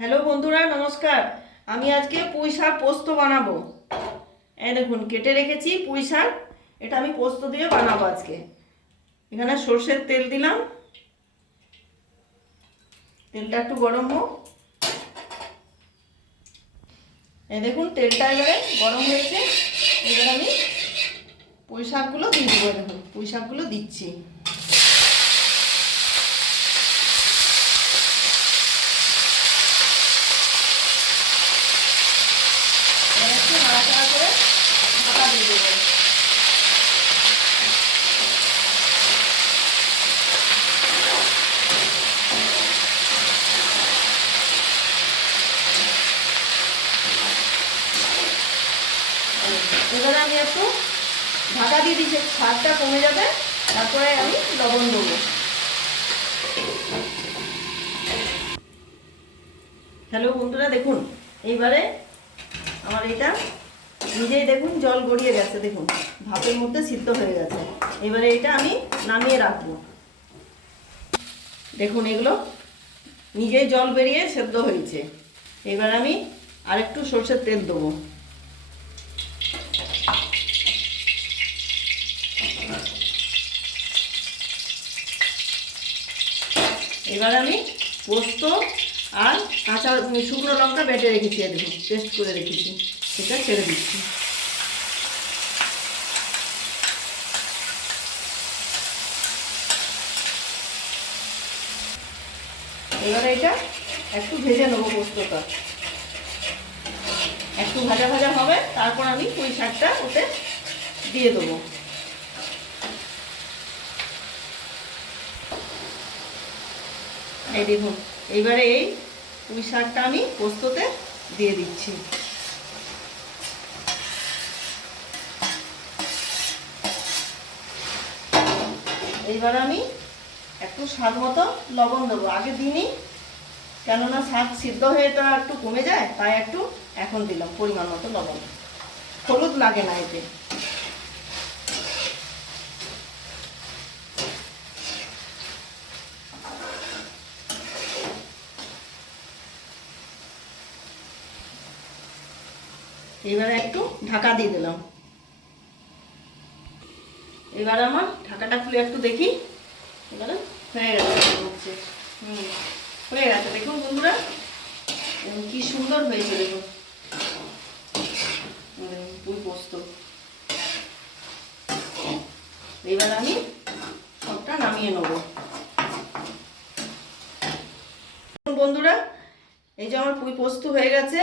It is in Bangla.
হ্যালো বন্ধুরা, নমস্কার। আমি আজকে পুঁই শাক পোস্ত বানাবো। এই দেখুন, কেটে রেখেছি পুঁই শাক। এটা আমি পোস্ত দিয়ে বানাবো আজকে। এখানে সর্ষের তেল দিলাম, তেলটা একটু গরম হোক। এই দেখুন, তেলটা এবারে গরম হয়েছে। এবার আমি পুঁই শাকগুলো দিয়ে দেবো। দেখুন, পুঁই শাকগুলো দিচ্ছি। একটু নাড়াচাড়া করে ঢাকা দিয়ে দেবো। এবারে আমি একটু ঢাকা দিয়ে দিচ্ছি, স্বাদটা কমে যাবে। তারপরে আমি লবণ দেবো। হ্যালো বন্ধুরা, দেখুন এইবারে আমার এটা নিজেই দেখুন জল গড়িয়ে গেছে। দেখুন, ভাপের মধ্যে সিদ্ধ হয়ে গেছে। এবারে এটা আমি নামিয়ে রাখবো। দেখুন, এগুলো নিজেই জল বেরিয়ে সেদ্ধ হয়েছে। এবার আমি আরেকটু সরষের তেল দেবো। এবার আমি পোস্ত আর কাঁচা শুকনো লঙ্কা বেটে রেখেছি, দেখুন পেস্ট করে রেখেছি, সেটা ছেড়ে দিচ্ছি। এবারে এটা একটু ভেজে নেবো। পোস্তটা একটু ভাজা ভাজা হবে, তারপর আমি পুঁই শাকটা ওতে দিয়ে দেবো। এই দেখুন, এইবারে এই পুঁই শাকটা আমি পোস্ততে দিয়ে দিচ্ছি। এইবার আমি একটু স্বাদ মতো লবণ দেবো। আগে দিইনি, কেননা শাক সিদ্ধ হয়ে তো একটু কমে যায়, তাই একটু এখন দিলাম পরিমাণ মতো লবণ। হলুদ লাগে না এতে। এবারে একটু ঢাকা দিয়ে দিলাম। এবার আমার ঢাকাটা খুলে একটু দেখি। এবারে হয়ে গেছে। হয়ে গেছে। দেখুন বন্ধুরা, কি সুন্দর হয়েছে। দেখুন, পুঁই পোস্ত। এবার আমি সবটা নামিয়ে নেব। বন্ধুরা, এই যে আমার পুঁই পোস্ত হয়ে গেছে।